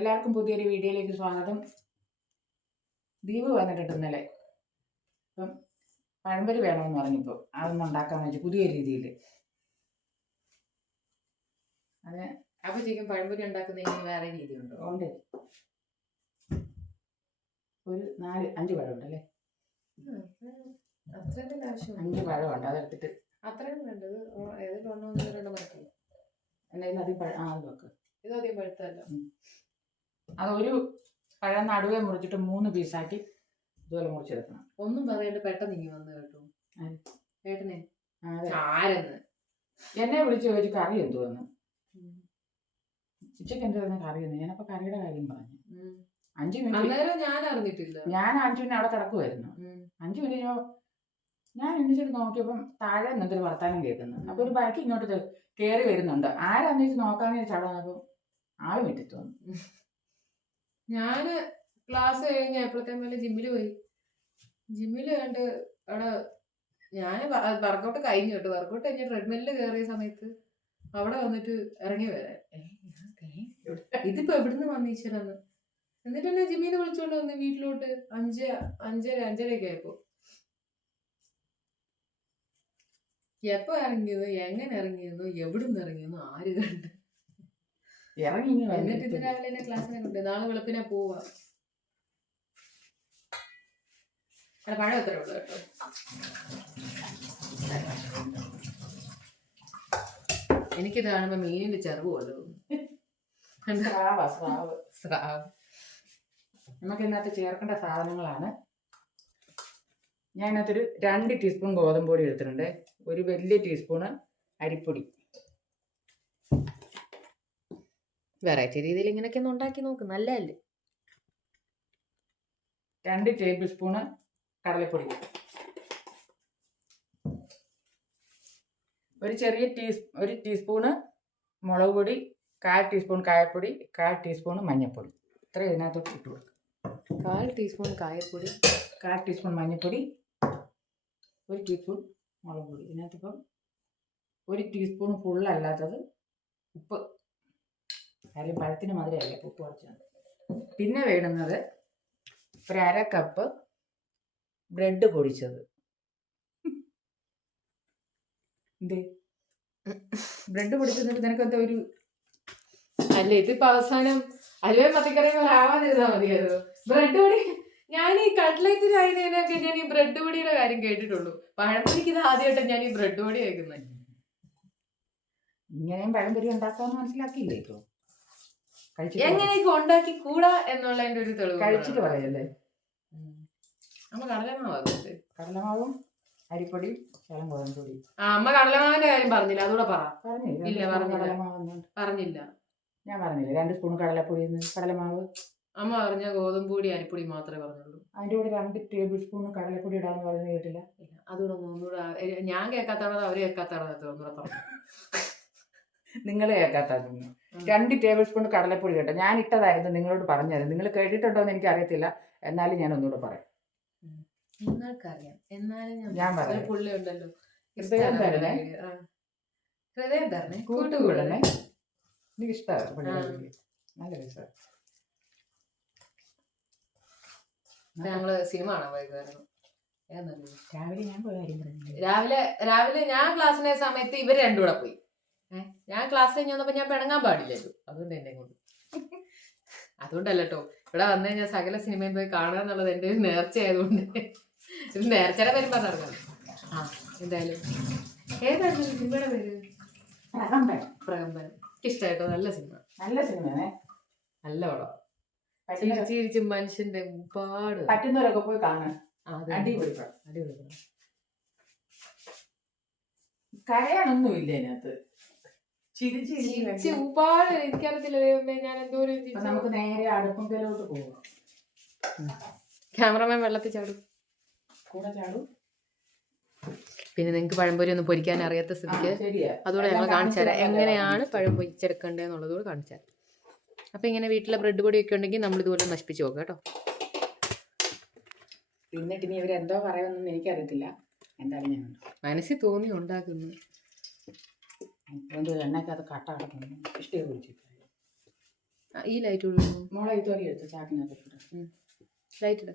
എല്ലാവർക്കും പുതിയൊരു വീഡിയോയിലേക്ക് സ്വാഗതം. ദീപ് വന്നിട്ടുണ്ട് ഇന്നലെ. അപ്പം പഴംപൊരി വേണമെന്ന് പറഞ്ഞപ്പോൾ അതൊന്ന് ഉണ്ടാക്കാന്ന് വെച്ചു പുതിയ രീതിയിൽ. അത്. അപ്പൊ ചിക്കൻ പഴംപൊരി ഉണ്ടാക്കുന്നതിന് വേറെ രീതിയുണ്ടോ? ഉണ്ട്. ഒരു നാല് അഞ്ച് ഉണ്ട് അല്ലേ? അത്രയും ആവശ്യം അഞ്ച് പഴമുണ്ട് അതെടുത്തിട്ട്. അത്രയും വേണ്ടത് ഏതെങ്കിലും ഒന്നോ രണ്ടോ അധികം പഴം ആ അത് വെക്ക്. ഇത് അധികം പഴുത്തല്ല അത് ഒരു പഴം നടുവെ മുറിച്ചിട്ട് മൂന്ന് പീസാക്കി ഇതുപോലെ മുറിച്ചെടുക്കണം. ഒന്നും പറയാണ്ട് പെട്ടെന്ന് ഇങ്ങി വന്നു കേട്ടോ? ഏട്ടനെ? ആരെന്ന് എന്നെ വിളിച്ച് ചോദിച്ചു കറി എന്തുവന്ന്? ഉച്ചയ്ക്ക് എന്തായിരുന്നു കറി എന്ന് ഞാനപ്പോ കറിയുടെ കാര്യം പറഞ്ഞു. അഞ്ചു മിനിറ്റ് ഞാൻ അറിഞ്ഞിട്ടില്ല. ഞാൻ അഞ്ചു മിനിറ്റ് അവിടെ കിടക്കുമായിരുന്നു. അഞ്ചു മിനിറ്റ് ഞാൻ എണ്ണിച്ചിട്ട് നോക്കിയപ്പം താഴെ നിന്നൊരു വർത്താനം കേൾക്കുന്നു. അപ്പൊ ഒരു ബൈക്ക് ഇങ്ങോട്ട് കേറി കയറി വരുന്നുണ്ട്. ആരാന്ന് വെച്ച് നോക്കാന്ന് വെച്ചാൽ അവിടെ വന്നപ്പോൾ ആൾ മിറ്റത്ത് തോന്നുന്നു ഞാൻ ക്ലാസ് കഴിഞ്ഞ് എപ്പോഴത്തേക്കും ജിമ്മിൽ പോയി. ജിമ്മിൽ കണ്ട് അവിടെ ഞാൻ വർക്കൗട്ട് കഴിഞ്ഞു കേട്ടോ. വർക്കൗട്ട് കഴിഞ്ഞ് ട്രെഡ്മില്ലിൽ കയറിയ സമയത്ത് അവിടെ വന്നിട്ട് ഇറങ്ങി വരാൻ. ഇതിപ്പോ എവിടുന്ന് വന്നീച്ചതെന്ന് എന്നിട്ട് എന്നെ ജിമ്മിൽ നിന്ന് വിളിച്ചോണ്ട് വന്ന് വീട്ടിലോട്ട്? അഞ്ച് അഞ്ചര അഞ്ചരയൊക്കെ ആയപ്പോ. എപ്പോ ഇറങ്ങിയത് എങ്ങനെ ഇറങ്ങിയെന്നു? എവിടുന്ന് ഇറങ്ങിയെന്നു? ആര് കണ്ട്? ഇറങ്ങി ഇനി എന്നിട്ട് ഇന്ന് രാവിലെ എന്നെ ക്ലാസ്സിനെ കൊണ്ട് നാളെ വെളുപ്പിനെ പോവാ. അല്ല പഴം എത്ര ഉള്ളു കേട്ടോ? എനിക്കിത് കാണുമ്പോ മീനിന്റെ ചെറുവ് പോലെ തോന്നുന്നു സ്രാവാ സ്രാവ്. സ്രാവ്. നമുക്ക് ഇതിനകത്ത് ചേർക്കേണ്ട സാധനങ്ങളാണ്. ഞാൻ ഇതിനകത്തൊരു രണ്ട് ടീസ്പൂൺ ഗോതമ്പ് പൊടി എടുത്തിട്ടുണ്ട്. ഒരു വലിയ ടീസ്പൂണ് അരിപ്പൊടി. വെറൈറ്റി രീതിയിൽ ഇങ്ങനെയൊക്കെ ഒന്ന് ഉണ്ടാക്കി നോക്ക് നല്ലതല്ലേ? രണ്ട് ടേബിൾ സ്പൂണ് കടലപ്പൊടി. ഒരു ചെറിയ ടീ ഒരു ടീസ്പൂണ് മുളക് പൊടി കാൽ ടീസ്പൂൺ കായപ്പൊടി കാൽ ടീസ്പൂൺ മഞ്ഞൾപ്പൊടി. ഇത്ര ഇതിനകത്തോട്ട് ഇട്ട് കൊടുക്കും. കാൽ ടീസ്പൂൺ കായപ്പൊടി. കാൽ ടീസ്പൂൺ മഞ്ഞൾപ്പൊടി ഒരു ടീസ്പൂൺ മുളക് പൊടി. ഇതിനകത്തിപ്പം ഒരു ടീസ്പൂൺ ഫുള്ളല്ലാത്തത് ഉപ്പ് കാര്യം പഴത്തിന് മധുരമല്ല? ഉപ്പ് കുറച്ചാണ് പിന്നെ വേണുന്നത് ഒരു അര കപ്പ് ബ്രെഡ് പൊടിച്ചത്. എന്ത്? ബ്രെഡ് പൊടിച്ചത് നിനക്ക് എന്താ ഒരു അല്ല ഇതിപ്പോ അവസാനം അലുവ പച്ചക്കറി പോലെ ആവാതിരുന്നാ മതിയായിരുന്നു. ബ്രെഡ് പൊടി ഞാൻ ഈ കട്ട്ലറ്റ് ആയതിനൊക്കെ ഞാൻ ഈ ബ്രെഡ് പൊടിയുടെ കാര്യം കേട്ടിട്ടുള്ളൂ. പഴംപൊരിക്ക് ഇത് ആദ്യമായിട്ട് ഞാൻ ഈ ബ്രെഡ് പൊടി കഴിക്കുന്നത് ഇങ്ങനെയും പഴംപൊരി ഉണ്ടാക്കാമെന്ന് മനസ്സിലാക്കിയില്ലേ പറ. എങ്ങനെയൊക്കെ ഉണ്ടാക്കി കൂടാ എന്നുള്ളതിന്റെ ഒരു തെളിവ് കഴിച്ചിട്ട് പറയല്ലേ? അമ്മ കടലമാവ് കടലമാവാ ശകലം ഗോതമ്പ് ആ അമ്മ കടലമാവിന്റെ കാര്യം പറഞ്ഞില്ല. അതുകൂടെ പറ. ഇല്ല, പറഞ്ഞില്ല. പറഞ്ഞില്ല. ഞാൻ പറഞ്ഞില്ലേ. രണ്ട് സ്പൂൺ കടലപ്പൊടി കടലമാവ്. അമ്മ പറഞ്ഞ ഗോതമ്പുപൊടി, അരിപ്പൊടി മാത്രമേ പറഞ്ഞുള്ളൂ. അതിന്റെ കൂടെ രണ്ട് ടേബിൾ സ്പൂൺ കടലപ്പൊടി ഇടാന്ന് പറയുന്നത് കേട്ടില്ല. അതുകൂടെ ഒന്ന് ഒന്നുകൂടെ ഞാൻ കേൾക്കാത്തതാണോ അവർ കേൾക്കാത്തതാണോ ഒന്നുകൂടെ പറഞ്ഞു നിങ്ങൾ രണ്ട് ടേബിൾ സ്പൂൺ കടലപ്പൊടി കേട്ടോ. ഞാൻ ഇട്ടതായിരുന്നു നിങ്ങളോട് പറഞ്ഞത്. നിങ്ങൾ കേട്ടിട്ടുണ്ടോ എന്ന് എനിക്ക് അറിയത്തില്ല എന്നാലും ഞാൻ ഒന്നുകൂടെ പറയാം. നിങ്ങൾക്കറിയാം. എന്നാലും ഞാൻ പറയാം. പുള്ളി ഉണ്ടല്ലോ ഹൃദയം തരണേ. ആ. ഹൃദയം തരണേ. കൂട്ടുകൂടണേ. എനിക്ക് ഇഷ്ടമാണ് നല്ല രസമാണ്. ഞങ്ങൾ സിനിമ കാണാൻ? രാവിലെ ഞാൻ രാവിലെ രാവിലെ ഞാൻ ക്ലാസ്സിനെ സമയത്ത് ഇവർ രണ്ടുകൂടെ പോയി. ഞാൻ ക്ലാസ് കഴിഞ്ഞ് വന്നപ്പോ ഞാൻ പിണങ്ങാൻ പാടില്ലല്ലോ അതുകൊണ്ട് എന്നെ കൊണ്ട്. അതുകൊണ്ടല്ല കേട്ടോ ഇവിടെ വന്നു കഴിഞ്ഞാൽ സകല സിനിമയും പോയി കാണുക എന്നുള്ളത് എന്റെ ഒരു നേർച്ച ആയതുകൊണ്ട് ഇത് നേർച്ചയുടെ പേരും പറഞ്ഞിറങ്ങാം ആ എന്തായാലും. ഏതായിരുന്നു സിനിമയുടെ പേര്? പ്രകമ്പനം. ഇഷ്ടമായിട്ടോ നല്ല സിനിമ. നല്ല സിനിമ നല്ല പടം. ചിരിച്ച് മനുഷ്യന്റെ ഒരുപാട് പറ്റുന്നവരൊക്കെ പോയി കാണാൻ അടിപൊളി അടിപൊളി. കരയാനൊന്നുമില്ല അതിനകത്ത് ചിരിച്ച് ചിരിച്ച് ചിരിച്ച് ഒരുപാട് എനിക്കറിയത്തില്ല ദൈവമേ ഞാൻ. നമുക്ക് നേരെ അടുപ്പങ്കലോട്ട് പോവാം. ക്യാമറമാൻ വെള്ളത്തിൽ ചാടും. കൂടെ ചാടും. പിന്നെ നിങ്ങൾക്ക് പഴംപൊരി ഒന്നും പൊരിക്കാൻ അറിയാത്ത സ്ഥിതിക്ക് അതുകൂടെ ഞങ്ങൾ കാണിച്ചു തരാം. എങ്ങനെയാണ് പഴം പൊരിച്ചെടുക്കേണ്ടത് എന്നുള്ളതുകൂടെ കാണിച്ചു തരാം. അപ്പം ഇങ്ങനെ വീട്ടിലെ ബ്രെഡ് ഒക്കെ ഉണ്ടെങ്കിൽ നമ്മൾ ഇതുപോലെ നശിപ്പിച്ച് നോക്കാം കേട്ടോ. എന്നിട്ട് ഇനി ഇവരെന്തോ പറയുമെന്നൊന്നും എനിക്കറിയത്തില്ല. എന്തായാലും ഞാൻ മനസ്സിൽ തോന്നി ഉണ്ടാക്കുന്നു. അതുകൊണ്ട് എണ്ണയ്ക്കകത്ത് കട്ട കിടക്കുന്നു. ഇഷ്ടേ കുറിച്ചിട്ട് ഈ ലൈറ്റ് മോളെ ഈ ഇത്തോലി എടുത്ത് ചാക്കിനകത്ത് ലൈറ്റ് ഇട.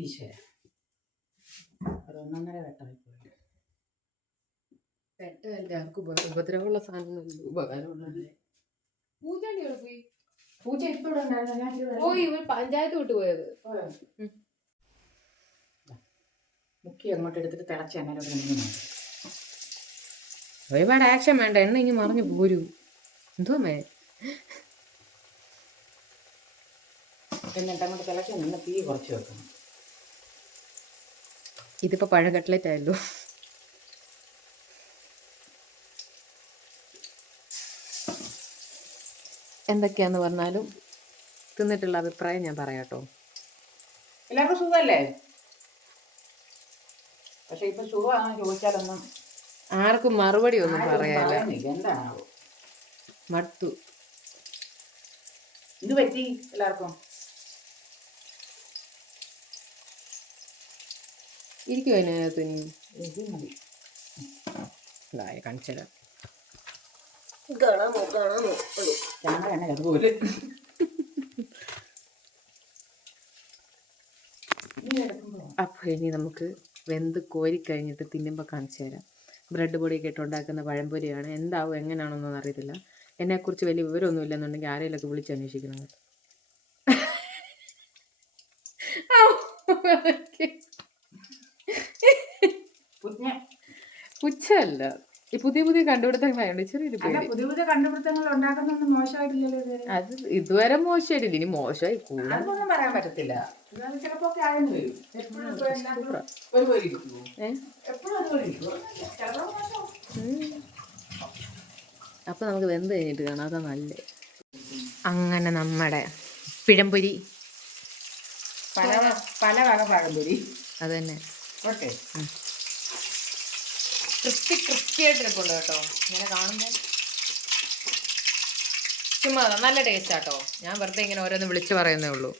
ഈശ്വര. ഒരു ഒന്നൊന്നര വെട്ടമായി പോയി ആർക്കും ഉപദ്രവമുള്ള സാധനം ഉപകാരമുള്ളതല്ലേ. പൂജാണ്ടി എവിടെ പോയി. പൂജ ഇപ്പൊ പോയി ഇവർ പഞ്ചായത്ത് വിട്ടു പോയത്. മുക്കി അങ്ങോട്ട് എടുത്തിട്ട് തിളച്ച് എണ്ണ ഒരുപാട് ആക്ഷൻ വേണ്ട എണ്ണ ഇങ്ങനെ മറിഞ്ഞു പോരൂ. എന്തോ മേ എന്നിട്ട് അങ്ങോട്ട് നിന്ന് തീ കുറച്ച് വെക്കണം. ഇതിപ്പോ പഴ കട്ട്ലറ്റ് ആയല്ലോ. എന്തൊക്കെയാന്ന് പറഞ്ഞാലും തിന്നിട്ടുള്ള അഭിപ്രായം ഞാൻ പറയാട്ടോ എല്ലാവർക്കും സുഖമല്ലേ? പക്ഷെ ഇപ്പൊ സുഖമാണെന്ന് ചോദിച്ചാലൊന്നും ആർക്കും മറുപടി ഒന്നും പറയാല്ല മട്ടു. ഇത് പറ്റി എല്ലാവർക്കും? ഇരിക്കും അതിനകത്ത് ഇനി. ഇതായി കാണിച്ചുതരാം ഞങ്ങളുടെ എണ്ണ അതുപോലെ ഇനി അപ്പോൾ ഇനി നമുക്ക് വെന്ത് കോരി കഴിഞ്ഞിട്ട് തിന്നുമ്പോൾ കാണിച്ചു തരാം. ബ്രെഡ് പൊടിയൊക്കെ ഇട്ട് ഉണ്ടാക്കുന്ന പഴംപൊരിയാണ്. എന്താവും എങ്ങനെയാണെന്നൊന്നും അറിയത്തില്ല. എന്നെക്കുറിച്ച് വലിയ വിവരമൊന്നും ഇല്ലെന്നുണ്ടെങ്കിൽ ആരെയിലൊക്കെ വിളിച്ച് അന്വേഷിക്കണം പുതിയ ഈ പുതിയ പുതിയ കണ്ടുപിടുത്തങ്ങളായോണ്ട് ചെറിയൊരു അല്ല പേടി. പുതിയ പുതിയ കണ്ടുപിടുത്തങ്ങൾ ഉണ്ടാക്കുന്നൊന്നും മോശമായിട്ടില്ലല്ലോ ഇതുവരെ. അത് ഇതുവരെ മോശമായിട്ടില്ല. ഇനി മോശമായി കൂടാ അതൊന്നും പറയാൻ പറ്റത്തില്ല. അത് ചിലപ്പോ ഒക്കെ ആയെന്ന് വരും. എപ്പോഴും ഇപ്പൊ എല്ലാത്തിലും ഒരുപോലെ ഇരിക്കുമോ? ഏ? എപ്പോഴും അതുപോലെ ഇരിക്കുമോ? ചിലപ്പോൾ മോശമാവും. അപ്പൊ നമുക്ക് വെന്ത് കഴിഞ്ഞിട്ട് കാണാം? അതാ നല്ല അങ്ങനെ നമ്മുടെ പിഴംപൊരി. പല പല വക പഴംപൊരി. അത് തന്നെ. ഓക്കെ. ക്രിസ്പി ക്രിസ്പി ആയിട്ടിരിപ്പുണ്ട് കേട്ടോ. ഇങ്ങനെ കാണുമ്പോൾ ചുമ്മാ നല്ല ടേസ്റ്റ് ആട്ടോ. ഞാൻ വെറുതെ ഇങ്ങനെ ഓരോന്ന് വിളിച്ചു പറയുന്നേ ഉള്ളൂ.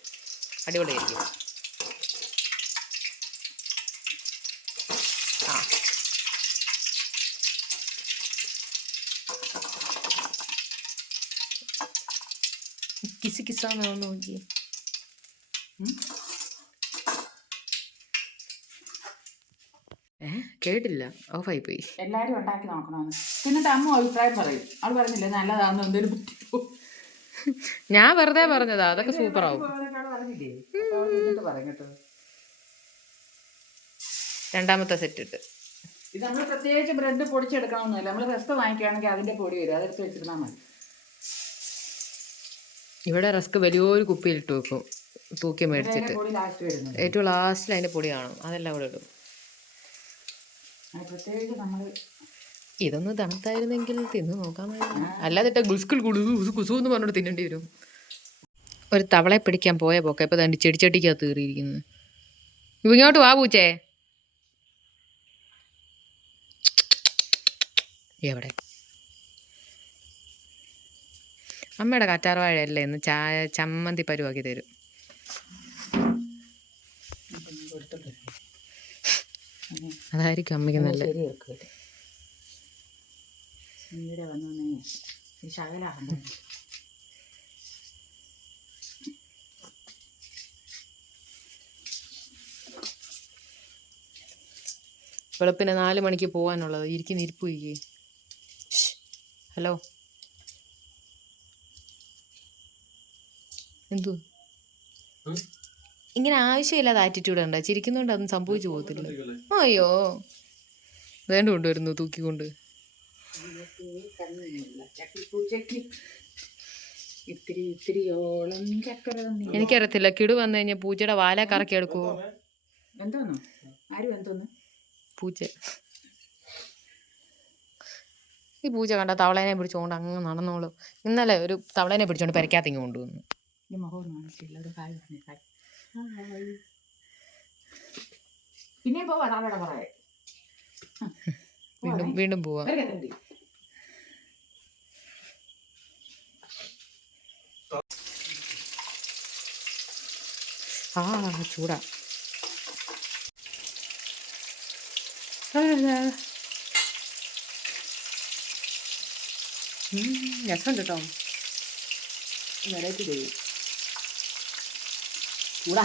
അടിപൊളിയായിരിക്കും. ആ. കിസ് കിസാന്ന് നോക്കി ഏ? കേട്ടില്ല. ഓഫായി പോയി എല്ലാരും ഉണ്ടാക്കി നോക്കണമെന്ന് എന്നിട്ട് അമ്മ അഭിപ്രായം പറയും. അവൾ പറഞ്ഞില്ലേ നല്ലതാണെന്ന് എന്തെങ്കിലും ബുദ്ധി ഞാൻ വെറുതെ പറഞ്ഞതാ അതൊക്കെ സൂപ്പർ ആവും രണ്ടാമത്തെ സെറ്റ് ഇട്ട് ഇത് നമ്മൾ പ്രത്യേകിച്ച് ബ്രെഡ് പൊടിച്ചെടുക്കണമെന്നില്ല നമ്മൾ റെസ്റ്റ് വാങ്ങിക്കുകയാണെങ്കിൽ അതിന്റെ പൊടി വരും. അതെടുത്ത് വെച്ചിരുന്നാൽ മതി. ഇവിടെ റസ്ക് വലിയൊരു കുപ്പിയിൽ ഇട്ട് വെക്കും. തൂക്കി മേടിച്ചിട്ട്. ഏറ്റവും ലാസ്റ്റിൽ അതിന്റെ പൊടി കാണും. അതെല്ലാം കൂടെ ഇടും. പ്രത്യേകിച്ച് നമ്മൾ ഇതൊന്ന് തണുത്തായിരുന്നെങ്കിൽ തിന്നു നോക്കാമായിരുന്നു. അല്ലാതെ ഗുസ്കുൽ കുസു എന്ന് പറഞ്ഞിട്ട് തിന്നേണ്ടി വരും. ഒരു തവളെ പിടിക്കാൻ പോയ പോക്ക. ഇപ്പൊ തണ്ടി ചെടിച്ചട്ടിക്കകത്ത് കയറിയിരിക്കുന്നു. ഇപ്പൊ ഇങ്ങോട്ട് വാ പൂച്ചേ. എവിടെ? അമ്മയുടെ കറ്റാർവാഴയല്ലേ ഇന്ന് ചായ ചമ്മന്തി പരുവാക്കി തരും. കൊടുത്തിട്ട് അതായിരിക്കും അമ്മയ്ക്ക് നല്ല ഇവിടെ വന്നു വെളുപ്പിന് നാല് മണിക്ക് പോകാനുള്ളത് ഇരിക്കുന്ന ഇരിപ്പ് ഇരിക്കേ ഹലോ? എന്തു ഇങ്ങനെ ആവശ്യമില്ലാത്ത ആറ്റിറ്റ്യൂഡ് ഉണ്ടോ. ചിരിക്കുന്നോണ്ട് അതൊന്നും സംഭവിച്ചു പോകത്തില്ല. അയ്യോ. വേണ്ട കൊണ്ടുവരുന്നു തൂക്കിക്കൊണ്ട്. എനിക്കറിയത്തില്ല കിടു വന്നു കഴിഞ്ഞാൽ പൂച്ചയുടെ വാല കറക്കി എടുക്കുവോ? പൂച്ച. ഈ പൂച്ച കണ്ട തവളേനെ പിടിച്ചുകൊണ്ട് അങ്ങ് നടന്നോളും. ഇന്നലെ ഒരു തവളേനെ പിടിച്ചോണ്ട് പെരക്കാത്തിങ്ങ് കൊണ്ടുവന്നു. പിന്നെയും പോവാ താഴെ പറയാ. വീണ്ടും വീണ്ടും പോവാ. ആ ചൂടാ. രസമുണ്ട് കേട്ടോ. വെറൈറ്റി ചെയ്യും ചൂടാ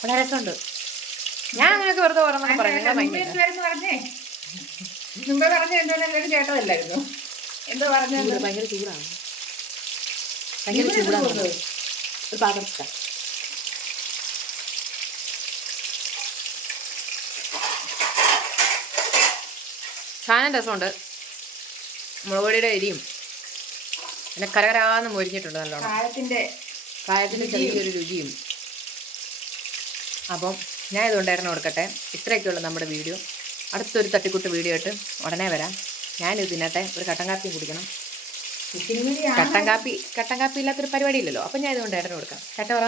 വളരെ രസമുണ്ട്. ഞാൻ അങ്ങനെയൊക്കെ വെറുതെ ഓരോന്നൊക്കെ പറഞ്ഞേ. എല്ലാവരും കേട്ടതല്ലായിരുന്നു എന്തോ പറഞ്ഞു ഭയങ്കര ചൂടാണ്. ഭയങ്കര ചൂടാണ്. ഒരു പാത്രം സാധനം രസമുണ്ട്. മുളക് പൊടിയുടെ എരിയും. പിന്നെ കരകരാന്ന് മൊരിഞ്ഞിട്ടുണ്ട് നല്ലോണം. കായത്തിന്റെ കായത്തിന് ചെറിയൊരു രുചിയും. അപ്പം ഞാൻ ഇതുകൊണ്ടായിരുന്നു കൊടുക്കട്ടെ ഇത്രയൊക്കെയുള്ള നമ്മുടെ വീഡിയോ. അടുത്തൊരു തട്ടിക്കുട്ട് വീഡിയോ ആയിട്ട് ഉടനെ വരാം. ഞാനിത് തിന്നട്ടെ ഒരു കട്ടൻ കാപ്പി കുടിക്കണം. കട്ടൻ കാപ്പി കട്ടൻ കാപ്പി ഇല്ലാത്തൊരു പരിപാടിയില്ലല്ലോ. അപ്പം ഞാൻ ഇതുകൊണ്ടായിരുന്നു കൊടുക്കാം ചേട്ടാ പറ.